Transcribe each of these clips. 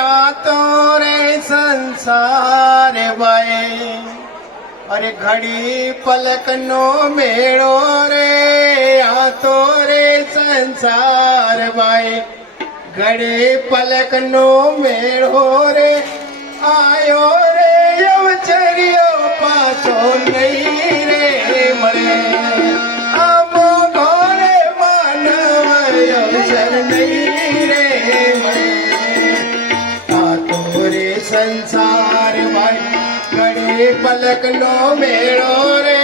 આ તો રે સંસાર ભાઈ અરે ઘડી પલક નો મેળો રે આ તો રે સંસાર ભાઈ ઘડી પલક નો મેળો રે આયો રે અવચર્યો પાછો નહીં રે મળે આમો ઘોરે માનવ અવસર નહીં રે મળે આ તો રે સંસાર ભાઈ ઘડી પલક નો મેળો રે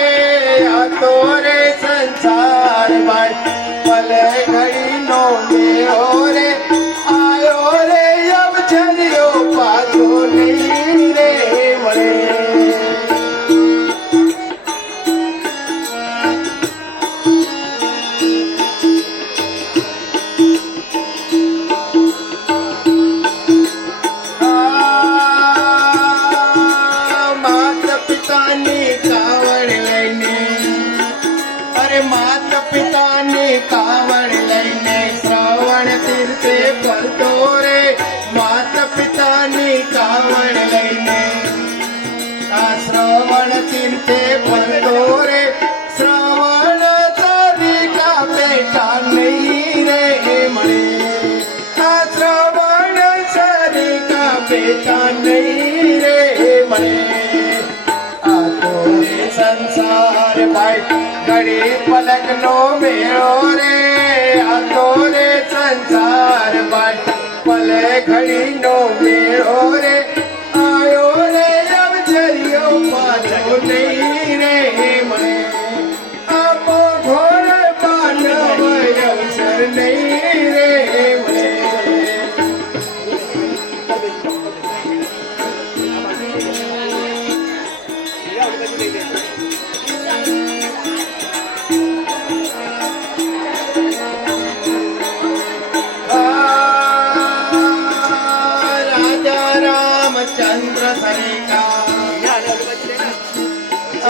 આ તો રે સંસાર ભાઈ પલે ઘડી નો મેળો રે આયો રે અવચર્યો પાછો નહીં રે મળે માતા પિતાની કાવડ લઈને શ્રવણ તીર્થે ફરતો રે માતા પિતાની કાવડ લઈને આ શ્રવણ તીર્થે ફરતો રે શ્રવણ તારીકા બેટા નહીં રે મળે આ શ્રવણ તારીકા બેટા નહીં રે મળે આ તો રે સંસાર ભાઈ ઘડી પલક નો મેળો રે આ તો રે સંસાર ભાઈ પલે ઘડી નો મેળો રે આયો રે અવચર્યો પાછો નહીં રે મળે આપો ઘોર માનવ અવસર નહીં રે મળે चंद्र सरिका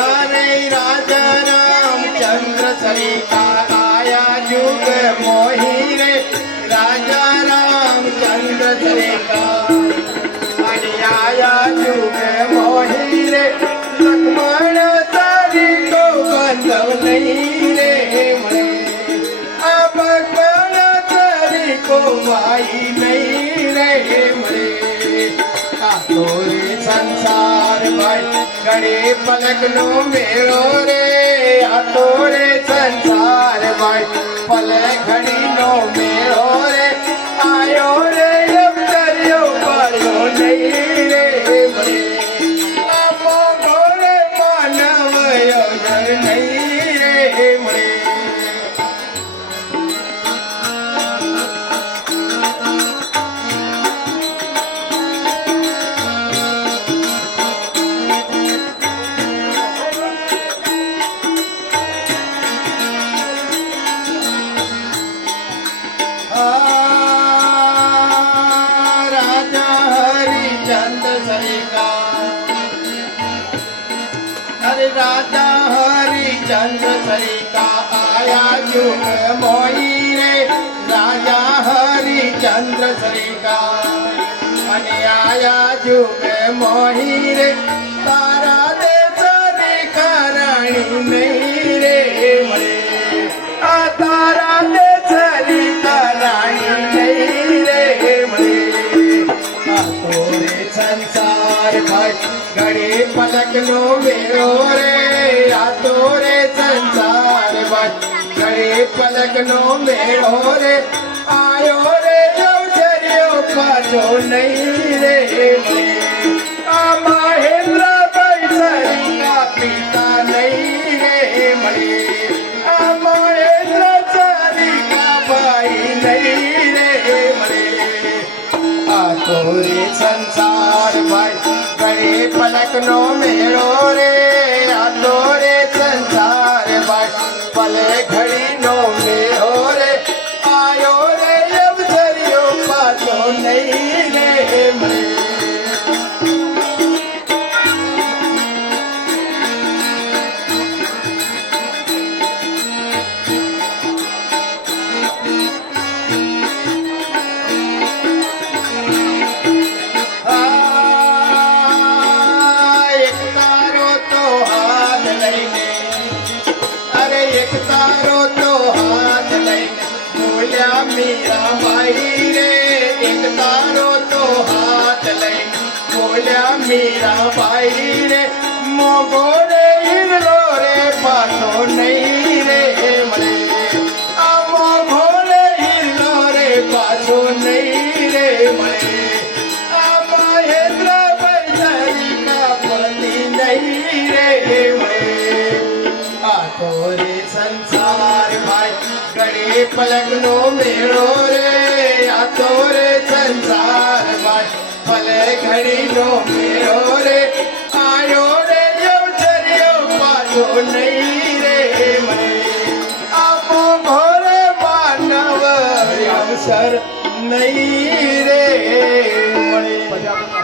अरे राजा राम चंद्र सरिका आया जुग मोही रे राजा राम चंद्र सरिका अरे आया जुग मोही रे लक्ष्मण तारी को बंधव नहीं रे मरे अब तारी को भाई नहीं रे मरे तो रे संसार भाई घड़ी पलक नो मेळो रे आ तो रे संसार भाई पलक घड़ी नो मेळो रे आयो रे अवतर्यो पाड़ो नहीं रे मरे आपो घोरे मानव अवसर नहीं रे मरे राजा हरिचंद्र सरिका अरे राजा हरिचंद्र सरिका आया जुग मोही रे राजा हरिचंद्र सरिका अरे आया जुग मोही रे तारा दे सरिका रानी नहीं रे मरे आ तारा दे सरिका रानी नहीं रे मरे आ तो रे संसार भाई घड़ी पलक नो मेरो रे आ तो रे संसार भाई घड़ी पलक नो मेरो रे आयो रे अवचर्यो पाछो नहीं रे मरे आ महेंद्र भाई सरिका पिता नहीं रे मरे आ महेंद्र सरिका भाई नहीं रे मरे आ तो रे संसार भाई घड़ी पलक नो मेळो रे आ तो रे संसार भाई पले घड़ी नो मेळो रे आयो रे अवचर्यो पाछो नहीं रे मरे મીરાબાઈ રે એક તારો તો હાથ લઈ બોલ્યા મીરાબાઈ રે મોગો રે હિરલો રે પાછો નહીં રે મળે આ મોગો રે હિરલો રે પાછો નહીં રે મળે આ મહેન્દ્ર ભાઈ કા પતિ નહીં રે મળે આ તો રે સંસાર ભાઈ ઘડી પલકનો મેળો રે આ તો રે સંસાર ભાઈ ભલે ઘડીનો મેળો રે આયો રે અવસર્યો પાછો નહીં રે મને આપો ઘોરે માનવ અવસર નહીં